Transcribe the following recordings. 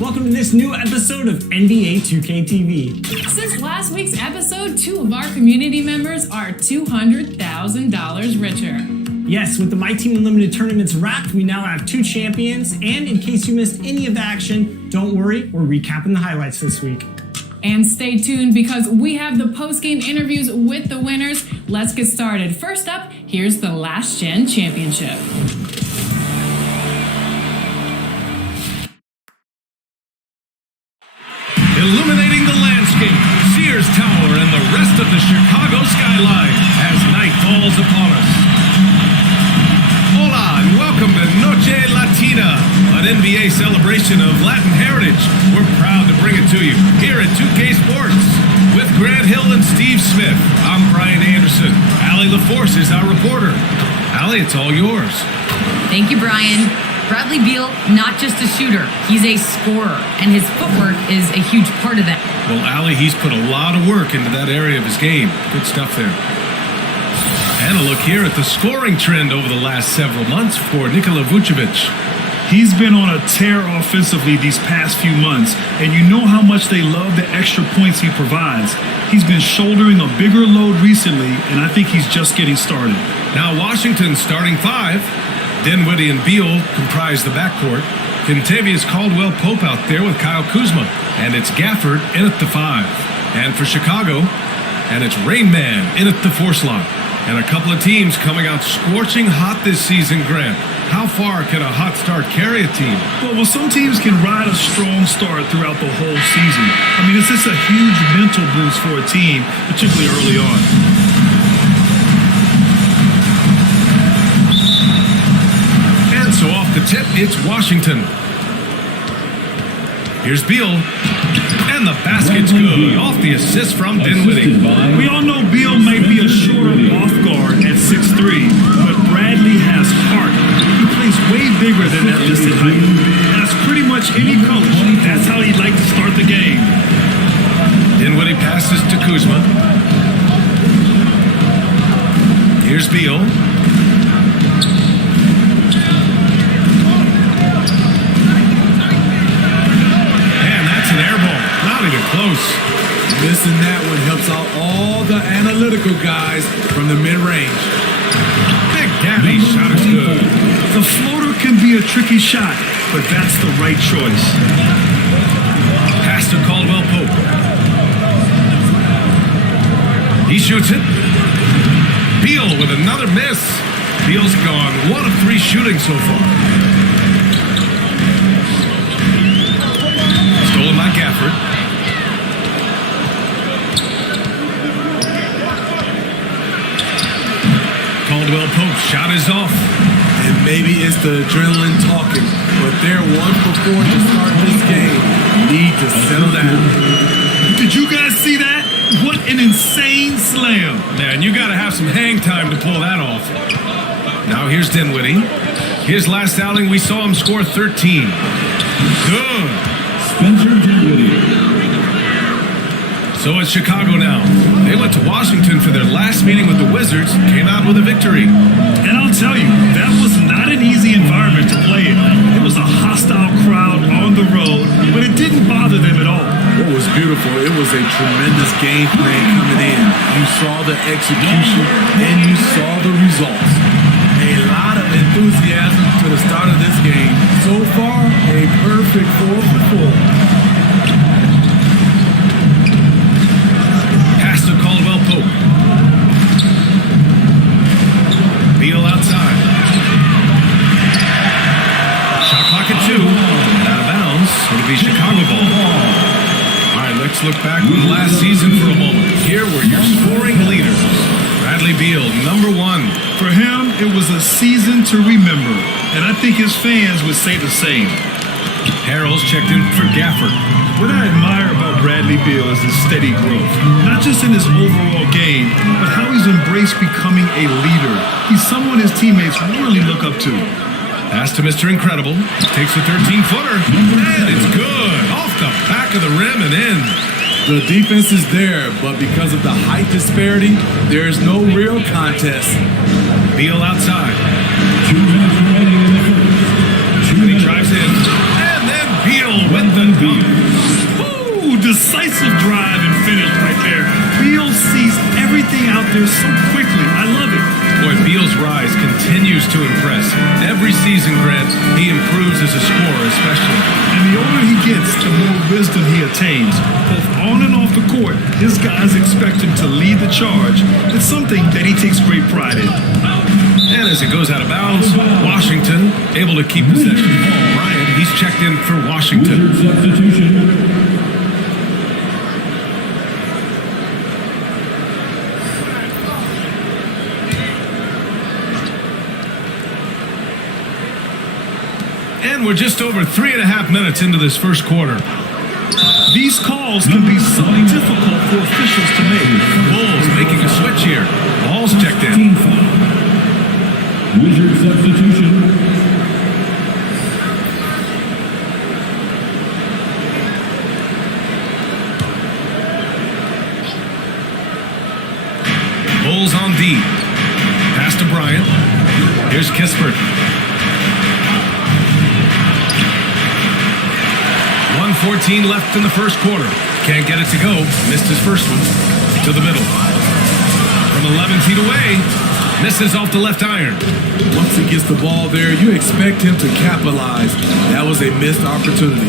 Welcome to this new episode of NBA 2K TV. Since last week's episode, 2 of our community members are $200,000 richer. Yes, with the My Team Unlimited tournaments wrapped, we now have 2 champions, and in case you missed any of the action, don't worry, we're recapping the highlights this week. And stay tuned because we have the post-game interviews with the winners. Let's get started. First up, here's the Last Gen Championship. Illuminating the landscape, Sears Tower and the rest of the Chicago skyline as night falls upon us. Hola and welcome to Noche Latina, an NBA celebration of Latin heritage. We're proud to bring it to you here at 2K Sports. With Grant Hill and Steve Smith, I'm Brian Anderson. Allie LaForce is our reporter. Allie, it's all yours. Thank you, Brian. Bradley Beal, not just a shooter, he's a scorer, and his footwork is a huge part of that. Well, Allie, he's put a lot of work into that area of his game. Good stuff there. And a look here at the scoring trend over the last several months for Nikola Vucevic. He's been on a tear offensively these past few months, and you know how much they love the extra points he provides. He's been shouldering a bigger load recently, and I think he's just getting started. Now Washington's starting 5. Dinwiddie and Beal comprise the backcourt. Kentavious Caldwell-Pope out there with Kyle Kuzma. And it's Gafford in at the 5. And for Chicago, and it's Rain Man in at the 4 slot. And a couple of teams coming out scorching hot this season, Grant. How far can a hot start carry a team? Well, some teams can ride a strong start throughout the whole season. I mean, it's just a huge mental boost for a team, particularly early on. So off the tip, it's Washington. Here's Beal. And the basket's good. Off the assist from Dinwiddie. We all know Beal may be a shorter off guard at 6'3", but Bradley has heart. He plays way bigger than that listed height. That's pretty much any coach. That's how he'd like to start the game. Dinwiddie passes to Kuzma. Here's Beal. Close. Missing that one helps out all the analytical guys from the mid-range. Big Gabby shot is good. The floater can be a tricky shot, but that's the right choice. Pass to Caldwell-Pope. He shoots it. Beal with another miss. Beal's gone 1 of 3 shooting so far. Stolen by Gafford. Caldwell-Pope's shot is off. And maybe it's the adrenaline talking, but they're 1 for 4 to start this game. Need to settle down. Did you guys see that? What an insane slam. Man, you got to have some hang time to pull that off. Now here's Dinwiddie. His last outing, we saw him score 13. Good. Spencer Dinwiddie. So it's Chicago now. They went to Washington for their last meeting with the Wizards, came out with a victory. And I'll tell you, that was not an easy environment to play in. It was a hostile crowd on the road, but it didn't bother them at all. What was beautiful, it was a tremendous game plan coming in. You saw the execution, and you saw the results. A lot of enthusiasm to the start of this game. So far, a perfect 4 for 4. Caldwell-Pope. Beal outside. Shot clock at 2. Out of bounds. It'll be Chicago ball. All right, let's look back on last season for a moment. Here were your scoring leaders. Bradley Beal, number 1. For him, it was a season to remember, and I think his fans would say the same. Harrell's checked in for Gafford. What I admire about Bradley Beal is his steady growth, not just in his overall game, but how he's embraced becoming a leader. He's someone his teammates really look up to. Pass to Mr. Incredible. Takes a 13-footer. And it's good. Off the back of the rim and in. The defense is there, but because of the height disparity, there is no real contest. Beal outside. He drives in. And then Beal with the decisive drive and finish right there. Beal sees everything out there so quickly. I love it. Boy, Beal's rise continues to impress. Every season, Grant, he improves as a scorer, especially. And the older he gets, the more wisdom he attains. Both on and off the court, his guys expect him to lead the charge. It's something that he takes great pride in. And as it goes out of bounds, Washington able to keep possession. Bryant, he's checked in for Washington. Substitution. And we're just over 3.5 minutes into this first quarter. These calls can be so difficult for officials to make. Bulls making a switch here. Ball's checked in. Team foul. Wizard substitution. Bulls on D. Pass to Bryant. Here's Kispert. 1:14 left in the first quarter. Can't get it to go. Missed his first one. To the middle. From 11 feet away. Misses off the left iron. Once he gets the ball there, you expect him to capitalize. That was a missed opportunity.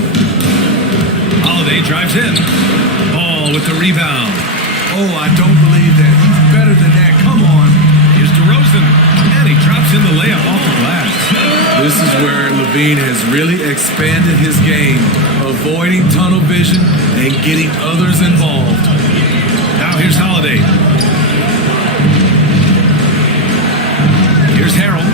Holiday drives in. Ball with the rebound. Oh, I don't believe that. He's better than that. Come on. Here's DeRozan. And he drops in the layup off the glass. This is where Levine has really expanded his game, avoiding tunnel vision and getting others involved. Now here's Holiday. Here's Harold.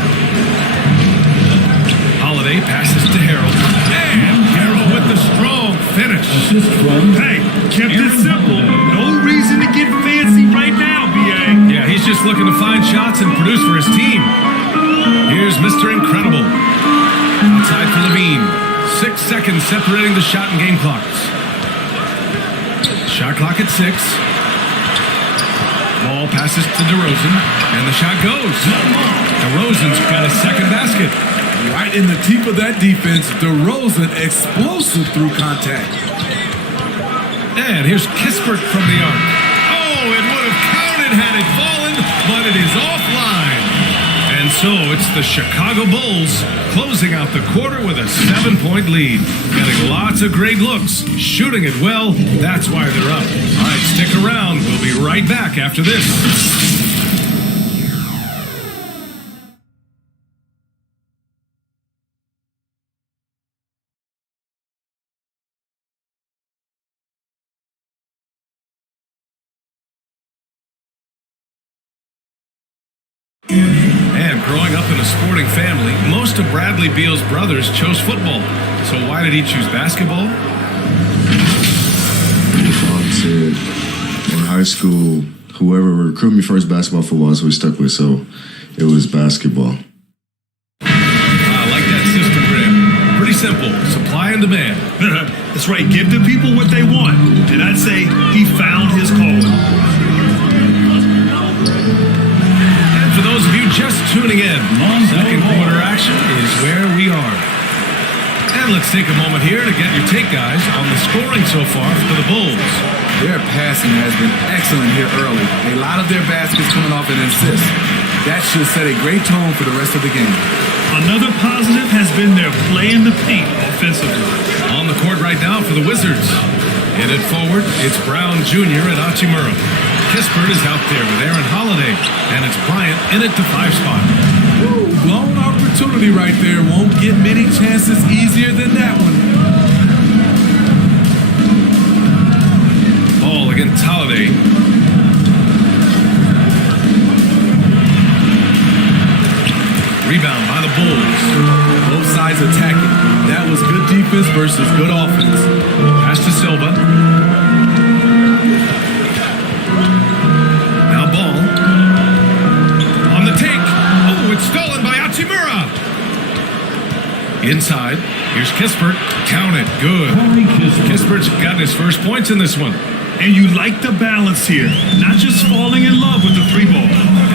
Holiday passes to Harold. And Harold with the strong finish. Assist from. Hey, kept it simple. No reason to get fancy right now, B.A. Yeah, he's just looking to find shots and produce for his team. Here's Mr. Incredible. Outside for Levine. 6 seconds separating the shot and game clocks. Shot clock at 6. Ball passes to DeRozan, and the shot goes. DeRozan's got a second basket. Right in the teeth of that defense, DeRozan explosive through contact. And here's Kispert from the arc. Oh, it would have counted had it fallen, but it is offline. And so it's the Chicago Bulls closing out the quarter with a 7-point lead. Getting lots of great looks, shooting it well. That's why they're up. All right, stick around. We'll be right back after this. And growing up in a sporting family, most of Bradley Beal's brothers chose football. So why did he choose basketball? Mom said in high school, whoever recruited me first, basketball, football is what we stuck with. So it was basketball. I like that system, Graham. Pretty simple. Supply and demand. That's right. Give the people what they want. And I'd say he found his calling. For those of you just tuning in, second quarter action is where we are. And let's take a moment here to get your take, guys, on the scoring so far for the Bulls. Their passing has been excellent here early. A lot of their baskets coming off an assist. That should set a great tone for the rest of the game. Another positive has been their play in the paint offensively. On the court right now for the Wizards. In it forward, it's Brown Jr. and Hachimura. Kispert is out there with Aaron Holiday, and it's Bryant in at the 5 spot. Ooh, blown opportunity right there. Won't get many chances easier than that one. Ball against Holiday. Rebound by the Bulls. Both sides attacking. That was good defense versus good offense. Pass to Silva. Now Ball. On the take. Oh, it's stolen by Hachimura. Inside. Here's Kispert. Count it. Good. Kispert's got his first points in this one. And you like the balance here. Not just falling in love with the 3-ball.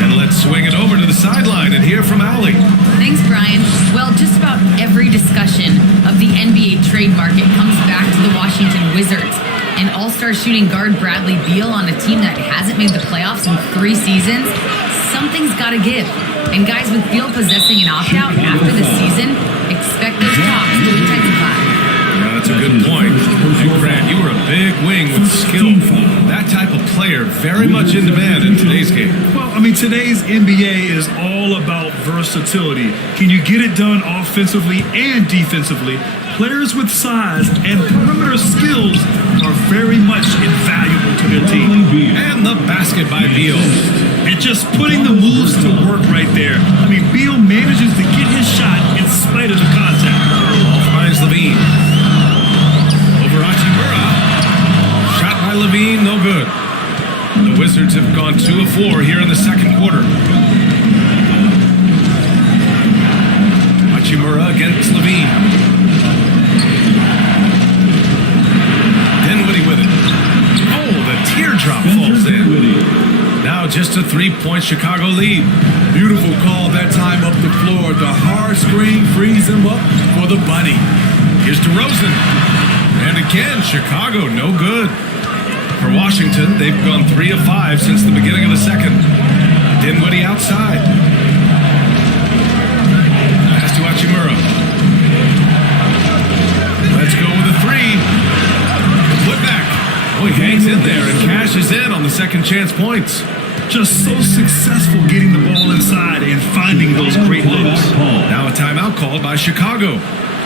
And let's swing it over to the sideline and hear from Allie. Thanks, Brian. Well, just about every discussion of the NBA trade market comes back to the Washington Wizards. And All-Star three-star shooting guard Bradley Beal on a team that hasn't made the playoffs in 3 seasons, something's got to give. And guys, with Beal possessing an opt-out after the season, expect those talks to intensify. Yeah, that's a good point. And Grant, you were a big wing with skill. That type of player very much in demand in today's game. Well, I mean, today's NBA is all about versatility. Can you get it done offensively and defensively? Players with size and perimeter skills are very much invaluable to their team. And the basket by Beal. And just putting the moves to work right there. I mean, Beal manages to get his shot in spite of the contact. Ball finds Levine. Over Hachimura. Shot by Levine, no good. The Wizards have gone 2 of 4 here in the second quarter. Hachimura against Levine. Dinwiddie with it. Oh, the teardrop falls in. Now just a 3-point Chicago lead. Beautiful call that time up the floor. The hard screen frees him up for the bunny. Here's DeRozan. And again, Chicago, no good. For Washington, they've gone 3 of 5 since the beginning of the second. Dinwiddie outside. Pass to Hachimura. Let's go with a 3. Put back. Oh, he hangs in there and cashes in on the second chance points. Just so successful getting the ball inside and finding those great looks. Now a timeout called by Chicago.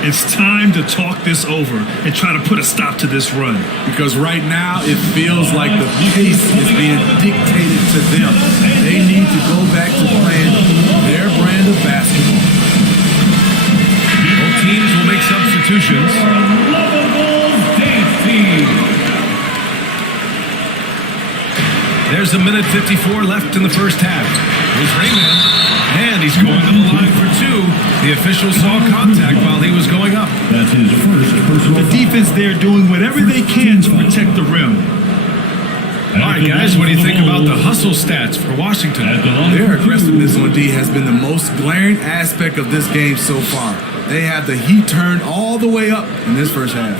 It's time to talk this over and try to put a stop to this run. Because right now it feels like the pace is being dictated to them. They need to go back to playing their brand of basketball. Both teams will make substitutions. There's a minute 54 left in the first half. Here's Raymond, and he's going to the line for 2. The official saw contact while he was going up. That's his first personal. The defense there doing whatever they can to protect the rim. All right, guys, what do you think about the hustle stats for Washington? Their aggressiveness on D has been the most glaring aspect of this game so far. They have the heat turned all the way up in this first half.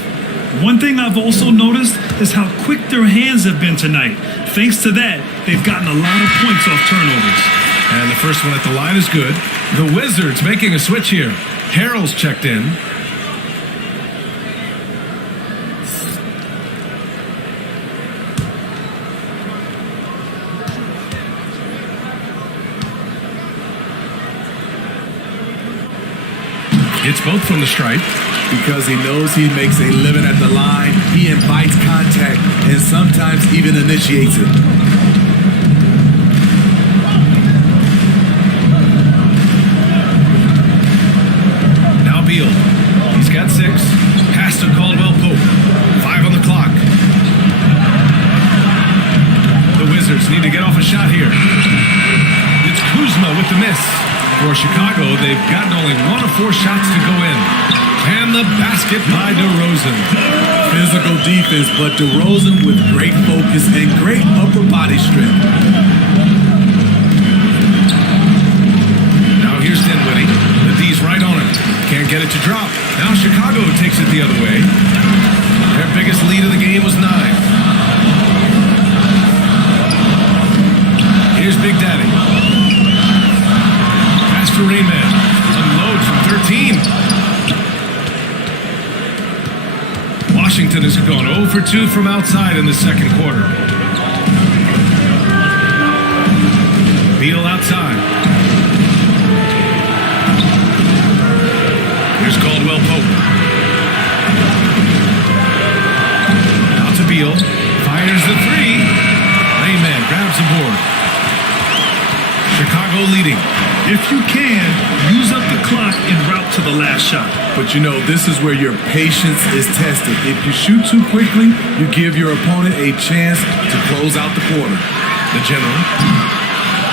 One thing I've also noticed is how quick their hands have been tonight. Thanks to that, they've gotten a lot of points off turnovers. And the first one at the line is good. The Wizards making a switch here. Harrell's checked in. It's both from the stripe. Because he knows he makes a living at the line, he invites contact and sometimes even initiates it. Now Beal. He's got 6. Pass to Caldwell Pope. 5 on the clock. The Wizards need to get off a shot here. It's Kuzma with the miss. For Chicago, they've gotten only 1 of 4 shots to go in. And the basket by DeRozan. Physical defense, but DeRozan with great focus and great upper body strength. Now here's Dinwiddie. The D's right on it. Can't get it to drop. Now Chicago takes it the other way. Their biggest lead of the game was 9. Here's Big Daddy. Pass to Rayman. Unloads from 13. Washington has gone 0 for 2 from outside in the second quarter. Beal outside. Here's Caldwell Pope. Out to Beal. Fires the 3. Rayman grabs the board. Chicago leading. If you can, use up the clock en route to the last shot. But you know, this is where your patience is tested. If you shoot too quickly, you give your opponent a chance to close out the quarter. The general.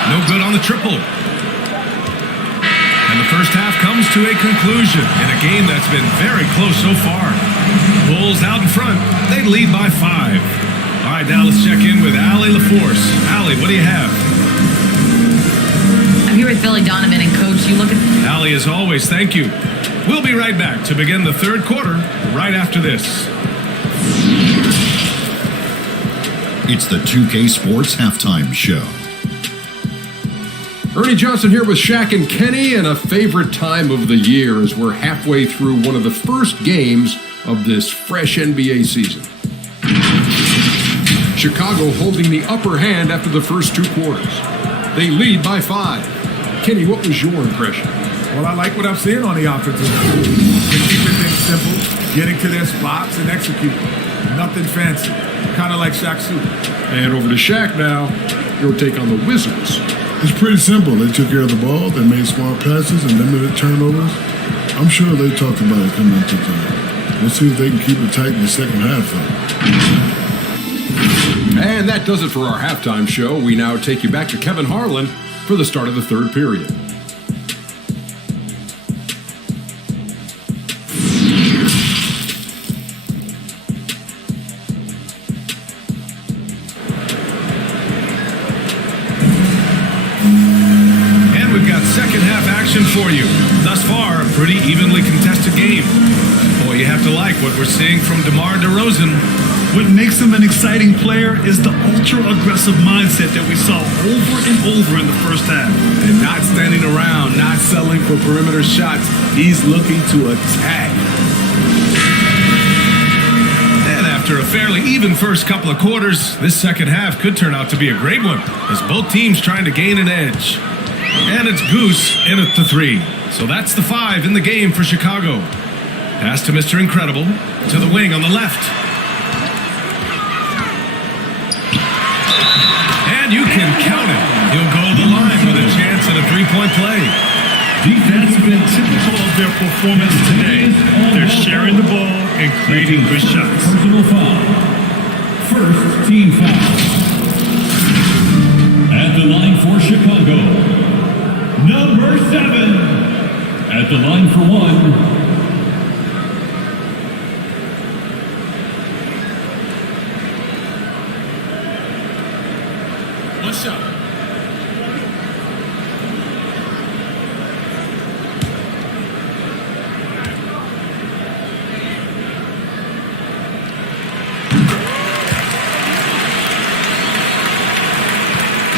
No good on the triple. And the first half comes to a conclusion in a game that's been very close so far. Bulls out in front. They lead by 5. All right, now let's check in with Allie LaForce. Allie, what do you have? I'm here with Billy Donovan, and Coach, you look at... Allie, as always, thank you. We'll be right back to begin the third quarter right after this. It's the 2K Sports Halftime Show. Ernie Johnson here with Shaq and Kenny, and a favorite time of the year as we're halfway through one of the first games of this fresh NBA season. Chicago holding the upper hand after the first 2 quarters. They lead by 5. Kenny, what was your impression? Well, I like what I'm seeing on the offensive end. They're keeping things simple, getting to their spots and executing. Nothing fancy. Kind of like Shaq Super. And over to Shaq now. Your take on the Wizards. It's pretty simple. They took care of the ball, they made smart passes and limited turnovers. I'm sure they talked about it coming into time. Let's see if they can keep it tight in the second half, though. And that does it for our halftime show. We now take you back to Kevin Harlan for the start of the third period. For you. Thus far, a pretty evenly contested game. Boy, you have to like what we're seeing from DeMar DeRozan. What makes him an exciting player is the ultra-aggressive mindset that we saw over and over in the first half. And not standing around, not settling for perimeter shots. He's looking to attack. And after a fairly even first couple of quarters, this second half could turn out to be a great one, as both teams trying to gain an edge. And it's Goose in at the 3. So that's the 5 in the game for Chicago. Pass to Mr. Incredible, to the wing on the left. And you can count it. He'll go to the line with a chance at a 3-point play. That's been typical of their performance today. They're sharing the ball and creating good shots. Personal foul. First team foul. At the line for Chicago, number 7. At the line for 1. One shot.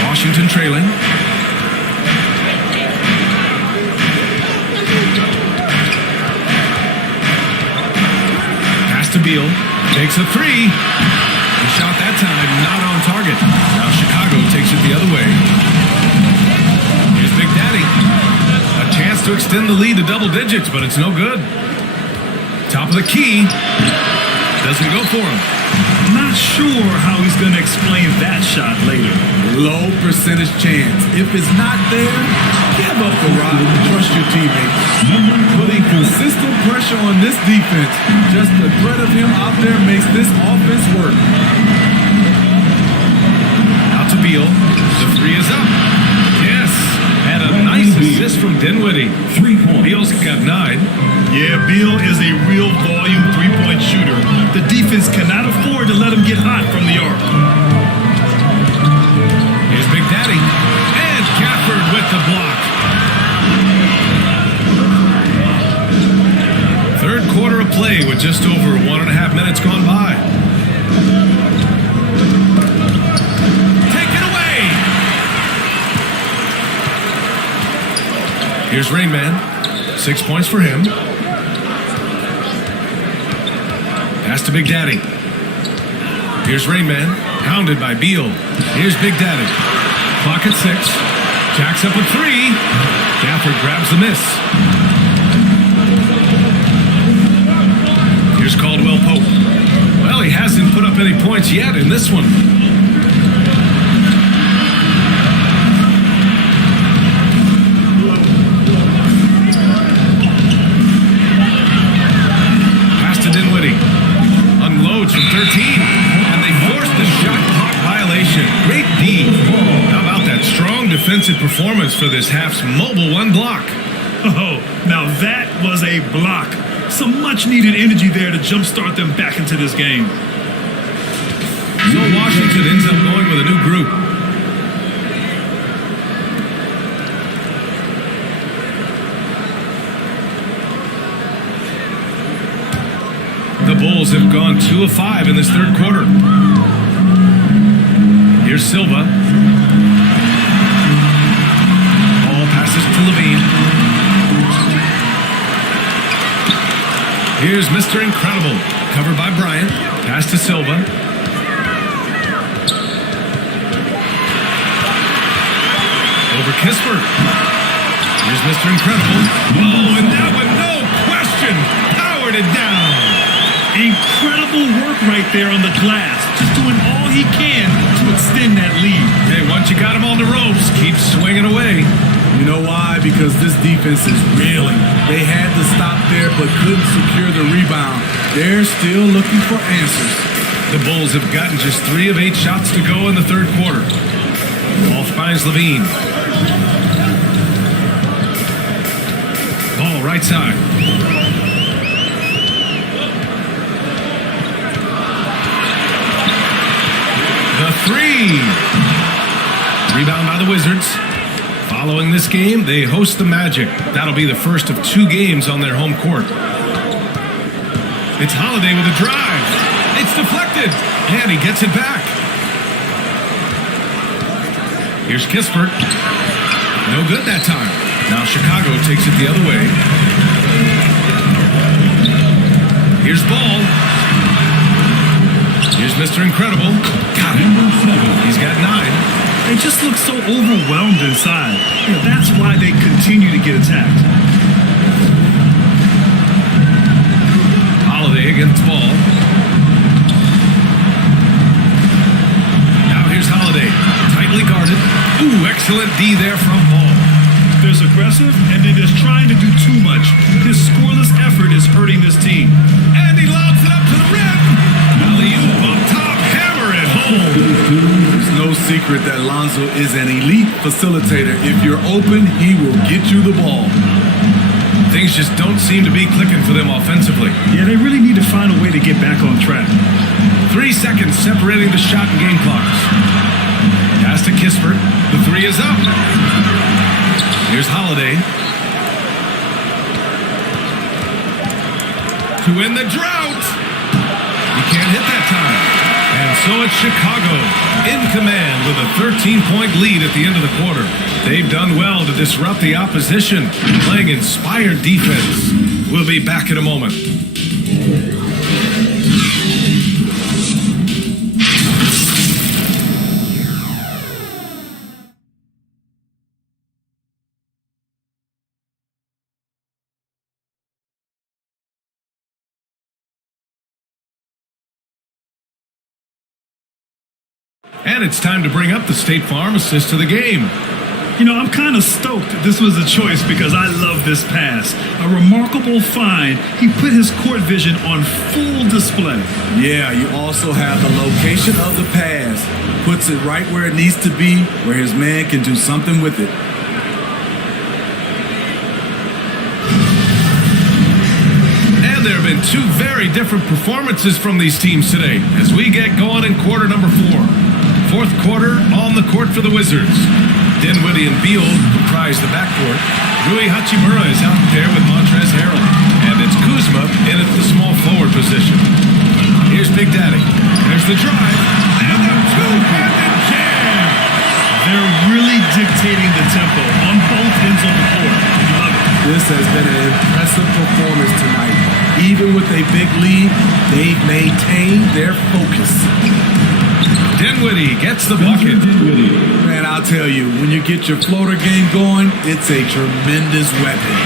Washington trailing. Pass to Beal. Takes a 3. The shot that time not on target. Now Chicago takes it the other way. Here's Big Daddy. A chance to extend the lead to double digits, but it's no good. Top of the key. Doesn't go for him. Not sure how he's going to explain that shot later. Low percentage chance. If it's not there, give up the rock and trust your teammates. Putting consistent pressure on this defense. Just the threat of him out there makes this offense work. Out to Beal. The 3 is up. Yes. And a nice assist from Dinwiddie. 3 points. Beal's got 9. Yeah, Beal is a real volume 3-point shooter. The defense cannot afford to let him get hot from the arc. Here's Big Daddy. And Gafford with the block. Third quarter of play with just over 1.5 minutes gone by. Take it away. Here's Rain Man. 6 points for him. Pass to Big Daddy. Here's Rain Man. Pounded by Beal. Here's Big Daddy. Clock at 6. Jacks up a 3. Gafford grabs the miss. Here's Caldwell Pope. Well, he hasn't put up any points yet in this one. Pass to Dinwiddie. Unloads from 13. And they force the shot clock violation. Great D. How about that strong defensive performance for this half's mobile 1 block? Oh, now that was a block. Some much-needed energy there to jumpstart them back into this game. So Washington ends up going with a new group. The Bulls have gone 2 of 5 in this third quarter. Here's Silva. Ball passes to Levine. Here's Mr. Incredible. Covered by Bryant. Pass to Silva. Over Kispert. Here's Mr. Incredible. Oh, and that one, no question, powered it down. Incredible work right there on the glass. Just doing all he can to extend that lead. Hey, once you got him on the ropes, keep swinging away. You know why? Because this defense is reeling. They had to stop there but couldn't secure the rebound. They're still looking for answers. The Bulls have gotten just 3 of 8 shots to go in the third quarter. Ball finds Levine. Ball right side. The 3. Rebound by the Wizards. Following this game, they host the Magic. That'll be the first of 2 games on their home court. It's Holiday with a drive. It's deflected, and he gets it back. Here's Kispert. No good that time. Now Chicago takes it the other way. Here's Ball. Here's Mr. Incredible. Got him. He's got 9. They just look so overwhelmed inside. That's why they continue to get attacked. Holiday against Ball. Now here's Holiday. Tightly guarded. Ooh, excellent D there from Ball. There's aggressive, and then there's trying to do too much. His scoreless effort is hurting this team. And he lobs it up to the rim. Alley-oop up top, hammer it home. There's no secret that Lonzo is an elite facilitator. If you're open, he will get you the ball. Things just don't seem to be clicking for them offensively. Yeah, they really need to find a way to get back on track. 3 seconds separating the shot and game clocks. Pass to Kispert. The 3 is up. Here's Holiday. To end the drought. He can't hit that time. And so it's Chicago in command with a 13-point lead at the end of the quarter. They've done well to disrupt the opposition, playing inspired defense. We'll be back in a moment. And it's time to bring up the State Farm assist to the game. You know, I'm kind of stoked this was a choice because I love this pass. A remarkable find. He put his court vision on full display. Yeah, you also have the location of the pass. Puts it right where it needs to be, where his man can do something with it. And there have been 2 very different performances from these teams today as we get going in quarter number 4. Fourth quarter on the court for the Wizards. Dinwiddie and Beal comprise the backcourt. Rui Hachimura is out there with Montrezl Harrell. And it's Kuzma in at the small forward position. Here's Big Daddy. There's the drive. And the two-handed jam. They're really dictating the tempo on both ends of the court. Love it. This has been an impressive performance tonight. Even with a big lead, they've maintained their focus. Dinwiddie gets the bucket. Man, I'll tell you, when you get your floater game going, it's a tremendous weapon.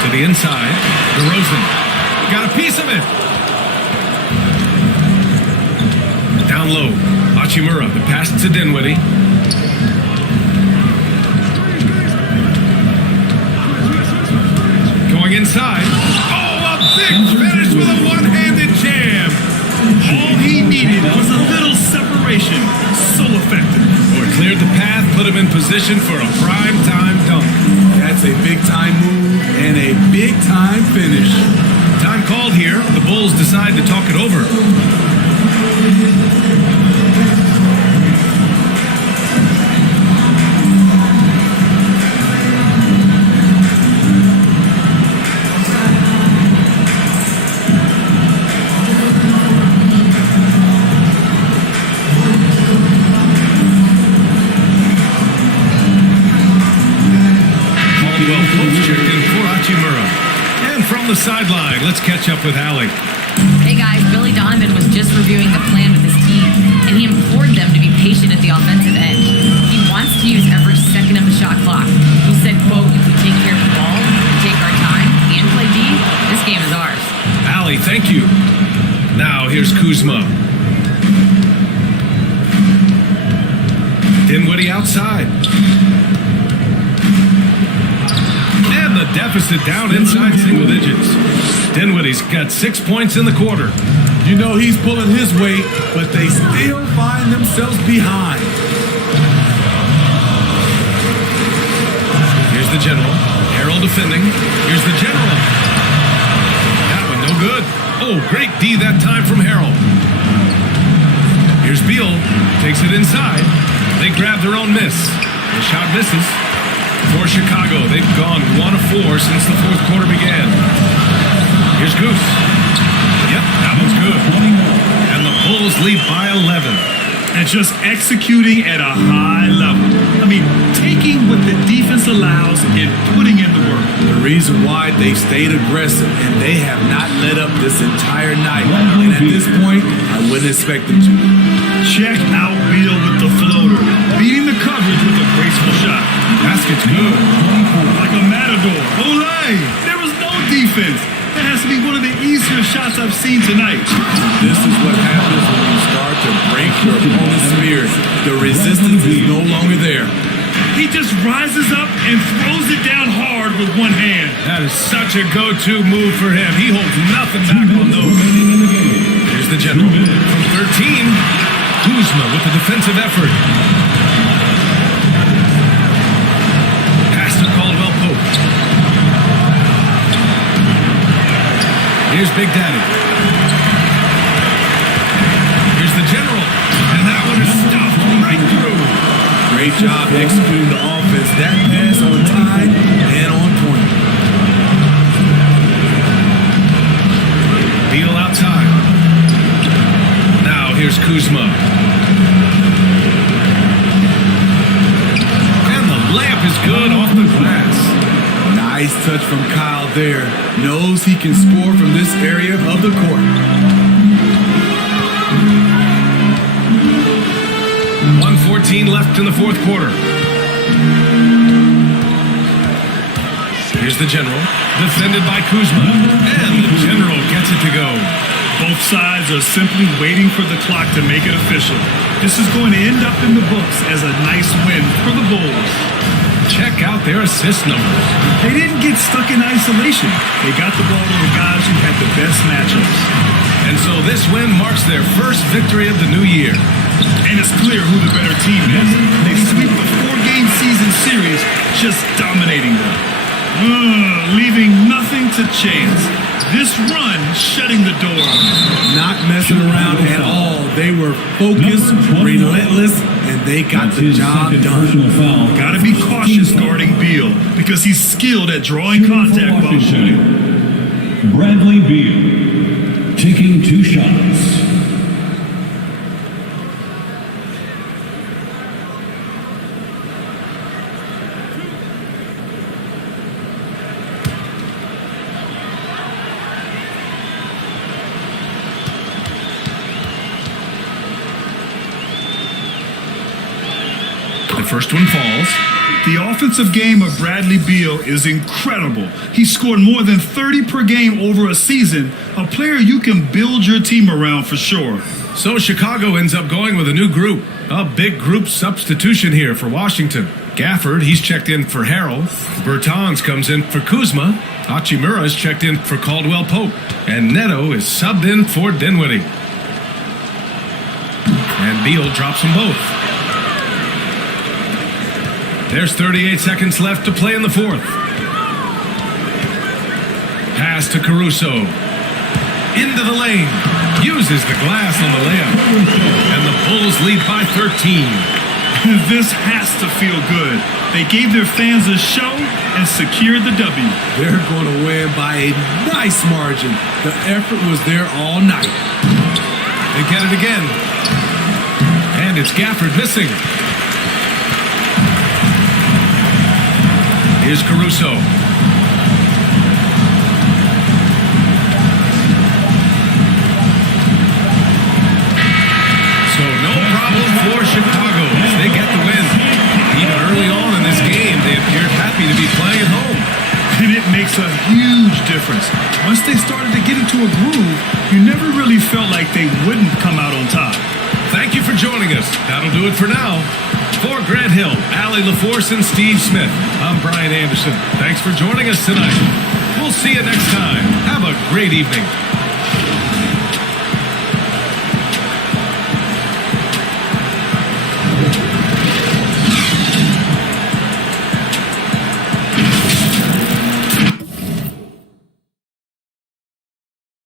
To the inside, DeRozan got a piece of it. Down low, Hachimura, the pass to Dinwiddie. Going inside. Oh, a big finish with a one-handed jam. All he needed was a little separation. So effective. Or cleared the path, put him in position for a prime-time dunk. That's a big-time move and a big-time finish. Time called here. The Bulls decide to talk it over. the sideline. Let's catch up with Allie. Hey guys, Billy Donovan was just reviewing the plan with his team, and he implored them to be patient at the offensive end. He wants to use every second of the shot clock. He said, quote, if we take care of the ball, take our time, and play D, this game is ours. Allie, thank you. Now here's Kuzma. Dinwiddie outside. And the deficit down inside single digits. Dinwiddie's got 6 points in the quarter. You know he's pulling his weight, but they still find themselves behind. Here's the general. Harrell defending. Here's the general. That one no good. Oh, great D that time from Harrell. Here's Beal. Takes it inside. They grab their own miss. The shot misses. For Chicago, they've gone 1 of 4 since the fourth quarter began. Here's Goose. Yep, that one's good. And the Bulls lead by 11. And just executing at a high level. I mean, taking what the defense allows and putting in the work. The reason why they stayed aggressive and they have not let up this entire night. And at this point, I wouldn't expect them to. Check out Beal with the floater, beating the coverage with a graceful shot. Basket's good. Like a matador. Olay! There was no defense. That has to be one of the easier shots I've seen tonight. This is what happens when you start to break your opponent's spirit. The resistance is no longer there. He just rises up and throws it down hard with one hand. That is such a go-to move for him. He holds nothing back on those. Here's the general. From 13, Kuzma with the defensive effort. Pass to Caldwell Pope. Here's Big Daddy. Here's the general. And that one is stuffed right through. Great job executing the offense. That pass on time and on point. Beal outside. Now here's Kuzma. And the layup is good off the glass. Nice touch from Kyle there. Knows he can score from this area of the court. 1:14 left in the fourth quarter. Here's the general, defended by Kuzma. And the general gets it to go. Both sides are simply waiting for the clock to make it official. This is going to end up in the books as a nice win for the Bulls. Check out their assist numbers. They didn't get stuck in isolation. They got the ball to the guys who had the best matchups. And so this win marks their first victory of the new year. And it's clear who the better team is. They sweep the 4-game season series, just dominating them. Leaving nothing to chance. This run shutting the door. Not messing around at all. They were focused, relentless, and they got the job done. Gotta be cautious guarding Beal because he's skilled at drawing contact while shooting. Bradley Beal taking 2 shots. First one falls. The offensive game of Bradley Beal is incredible. He scored more than 30 per game over a season, a player you can build your team around for sure. So Chicago ends up going with a new group. A big group substitution here for Washington. Gafford, he's checked in for Harrell. Bertans comes in for Kuzma. Hachimura's checked in for Caldwell Pope. And Neto is subbed in for Dinwiddie. And Beal drops them both. There's 38 seconds left to play in the fourth. Pass to Caruso. Into the lane. Uses the glass on the layup. And the Bulls lead by 13. This has to feel good. They gave their fans a show and secured the W. They're going to win by a nice margin. The effort was there all night. They get it again. And it's Gafford missing. Here's Caruso. appeared happy to be playing at home. And it makes a huge difference. Once they started to get into a groove, you never really felt like they wouldn't come out on top. Thank you for joining us. That'll do it for now. For Grant Hill, Allie LaForce, and Steve Smith, I'm Brian Anderson. Thanks for joining us tonight. We'll see you next time. Have a great evening.